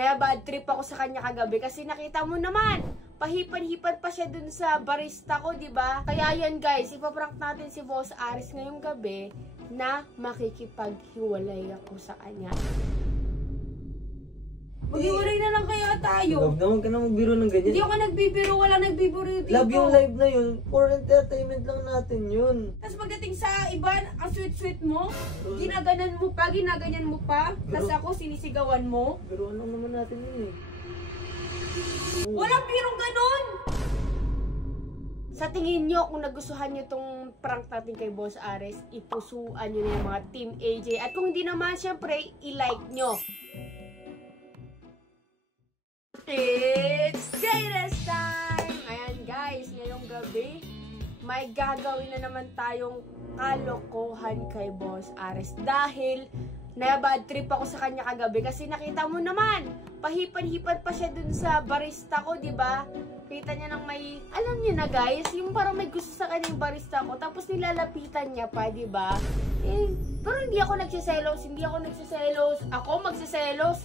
na bad trip ako sa kanya kagabi kasi nakita mo naman, pahipan-hipan pa siya dun sa barista ko, di ba? Kaya yan guys, ipaprank natin si Boss Aris ngayong gabi na makikipaghiwalay ako sa kanya. Maghiwalay na lang kaya tayo. Love naman ka na magbiro ng ganyan. Hindi ako nagbibiro, wala nagbibiro dito. Love, yung live na yun, for entertainment lang natin yun. Tapos pagdating sa iba, ang sweet-sweet mo, ginaganan mo pa, ginaganyan mo pa, tapos ako sinisigawan mo. Pero ano naman natin yun eh. Walang birong ganon! Sa tingin nyo, kung nagustuhan nyo tong prank natin kay Boss Aris, ipusuan nyo na yung mga Team AJ. At kung hindi naman, syempre, i-like nyo. It's greatest time! Ayan guys, ngayong gabi, may gagawin na naman tayong kalokohan kay Boss Aris. Dahil, na-bad trip ako sa kanya kagabi kasi nakita mo naman, pahipan-hipan pa siya dun sa barista ko, di ba? Kita niya ng may, alam niyo na guys, yung parang may gusto sa kanya yung barista ko, tapos nilalapitan niya pa, di ba? Pero hindi ako nagsiselos, ako magsiselos.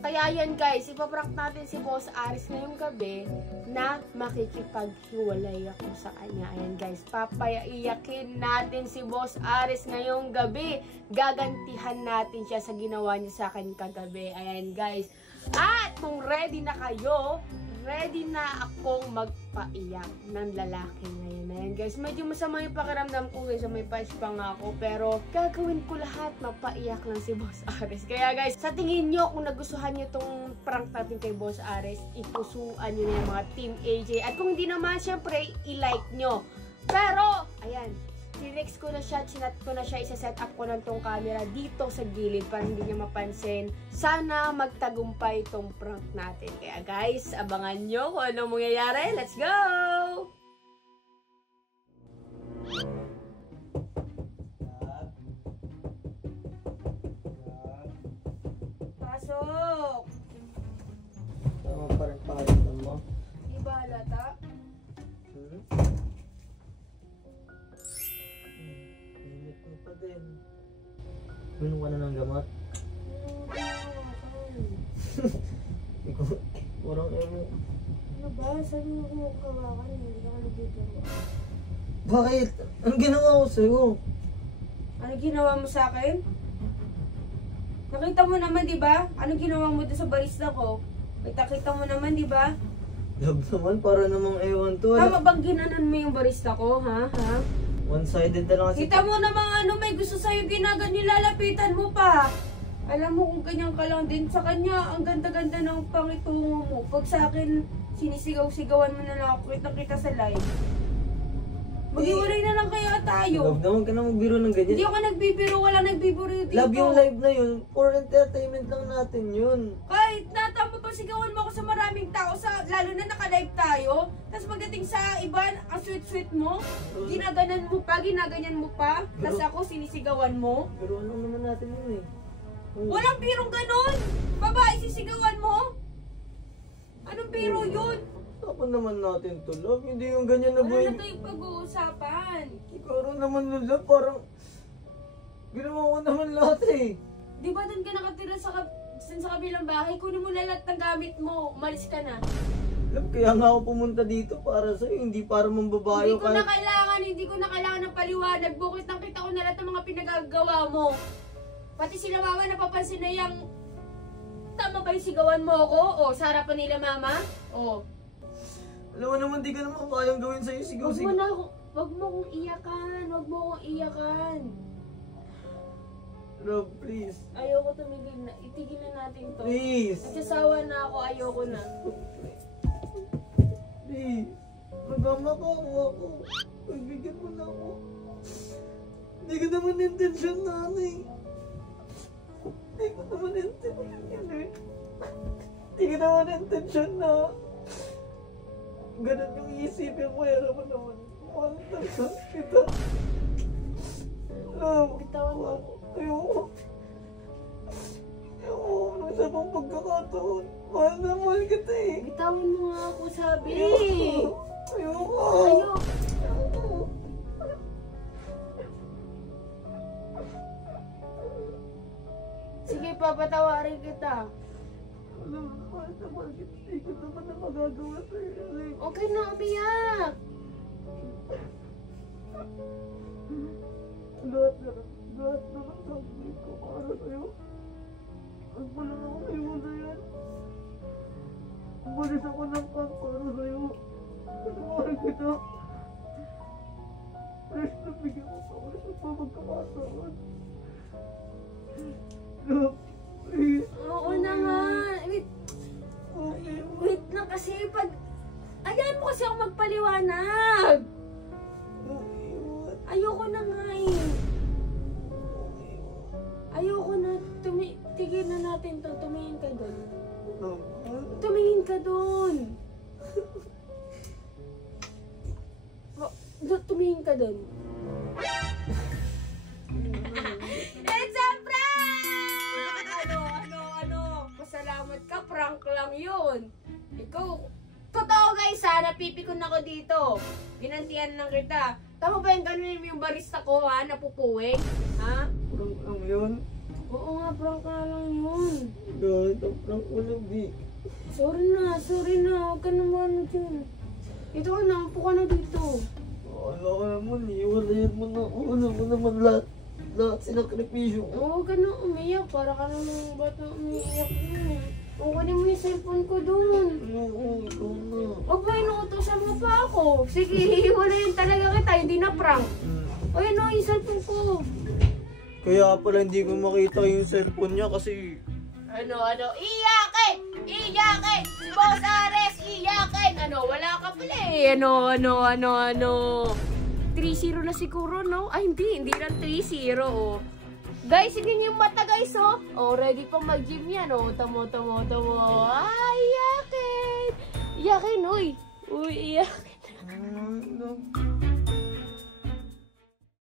Kaya yan guys, ipaprank natin si Boss Aris ngayong gabi na makikipaghiwalay ako sa kanya. Ayan guys, papaiyakin natin si Boss Aris ngayong gabi. Gagantihan natin siya sa ginawa niya sa akin kagabi. Ayan guys, at kung ready na kayo, ready na akong magpaiyak ng lalaki ngayon. Ayan guys, medyo masama yung pakiramdam ko guys, may pais pa nga ako, pero gagawin ko lahat, mapaiyak lang si Boss Aris. Kaya guys, sa tingin nyo, kung nagustuhan nyo tong prank natin kay Boss Aris, ipusuan nyo na yung mga Team AJ. At kung hindi naman, syempre, i-like nyo. Pero, ayan, sinext ko na siya, chinat ko na siya, isa-set up ko na tong camera dito sa gilid para hindi niya mapansin. Sana magtagumpay itong prank natin. Kaya guys, abangan nyo kung anong mangyayari. Let's go! Pasok! Tama pa rin pakalitan mo. Iba halata? Init mo pa din. Minom ka na ng gamot? Ikaw, parang emo. Ano ba? Sabi mo kung kawakan, hindi ka nagduduro. Bakit? Anong ginawa ko sa'yo? Ano ginawa mo sa akin? Nakita mo naman, di ba? Ano ginawa mo doon sa barista ko? Kita mo naman, di ba? Love naman, para namang ewan to. Tama bang ginanon mo yung barista ko, ha? One-sided na lang kasi. Kita mo namang ano, may gusto sa'yo ginagan, nilalapitan mo pa. Alam mo kung ganyan ka lang din sa kanya, ang ganda-ganda ng pangitungo mo. Pag sa akin, sinisigaw-sigawan mo na lang ako, kita sa live. Maghiwalay na lang kaya tayo. Love naman ka na magbiro ng ganyan. Hindi ako nagbibiro, wala nagbibiro dito. Love, yung live na yun, for entertainment lang natin yun. Kahit natama pa sigawan mo ako sa maraming tao, lalo na naka-live tayo, tapos pagdating sa iba, ang sweet-sweet mo, ginaganan mo pa, ginaganyan mo pa, tapos ako sinisigawan mo. Pero ano naman natin yun eh. Walang birong ganon! Babae sisigawan mo? Anong biro yun? Tapos naman natin to, love. Hindi yung ganyan na Ano boy. na tayong pag-uusapan? Siguro naman nun, love, parang ginawa ko naman lahat eh. Di ba doon ka nakatira sa kabilang bahay? Kunin mo na lahat ng gamit mo, umalis ka na. Love, kaya nga ako pumunta dito para sa'yo, hindi para mambabayo ka. Hindi ko na kailangan ng paliwanag. Bukit nang kita ko na lahat ng mga pinagagawa mo. Pati sila mama napapansin na yung tama ba yung sigawan mo ako? O, sa harapan nila mama? O. Alam mo naman, di ka naman kayang gawin sa'yo sigaw-sigaw. Wag mo kong iyakan. Love, please. Ayoko tumigil na. Itigil na natin to. Please. Nagsasawa na ako, ayoko na. Please. Magmamakawa ako. Pagbigyan mo na ako. Hindi ko naman intensyon na ano eh. Hindi ko naman intensyon na ganun yung isipin mo. Alam mo naman. Mahal talaga kita. Love. Bitawan mo ako. Ayoko. Nung isa pang pagkakataon. Mahal kita eh. Bitawan mo nga ako, sabi. Ayoko. Sige, papatawarin kita. Alam mo naman na bakit hindi ko naman na magagawa sa'yo. Okay na, umiyak. Lahat na ng sabi ko para sa'yo. Ang pala na ako sa'yo na yan. Umalis ako ng camp para sa'yo. Patawarin kita. Please, nabigyan mo pa ako sa magkakasaan. Love, please. Oo na nga. Okay. Wait lang kasi pag... Ayan mo kasi ako magpaliwanag. Ayoko na nga eh. Ayoko na. Tigil na natin to. Tumingin ka doon. Tumingin ka doon. Tumingin ka doon. It's a prank! Ano? Pasalamat ka, prank lang yun. Ikaw, totoo guys ha, napipikon ako dito. Ginantian lang kita. Tama ba yung ganunin mo yung barista ko ha, napupuwing? Ha? Prank lang yun. Oo nga, prank nga lang yun. Dahil ang prank ko lang, Vic. Sorry na, huwag ka naman yun. Ito ka na, upo ka na dito. Wala ka naman, iwalayan mo na ako. Alam mo naman lahat sinakripisyo ko. Huwag ka na umiyak, para ka naman bata umiyak yun. Kunin mo yung cellphone ko doon. Oo, ikaw na. Huwag ba inuutosan mo pa ako? Sige, hiwalayin talaga kita, hindi na prank. O yun o, yung cellphone ko. Kaya pala hindi ko makita yung cellphone niya kasi... Iyakin! Iyakin! Si Boss Ares, iyakin! Wala ka pala eh. 3-0 na siguro, no? Ay, hindi lang 3-0, oh. Guys, hindi niyo yung mata, guys, oh. Oh, ready pang mag-gym yan, oh. Tamo. Ay, iyakin! Iyakin, uy! Uy, iyakin.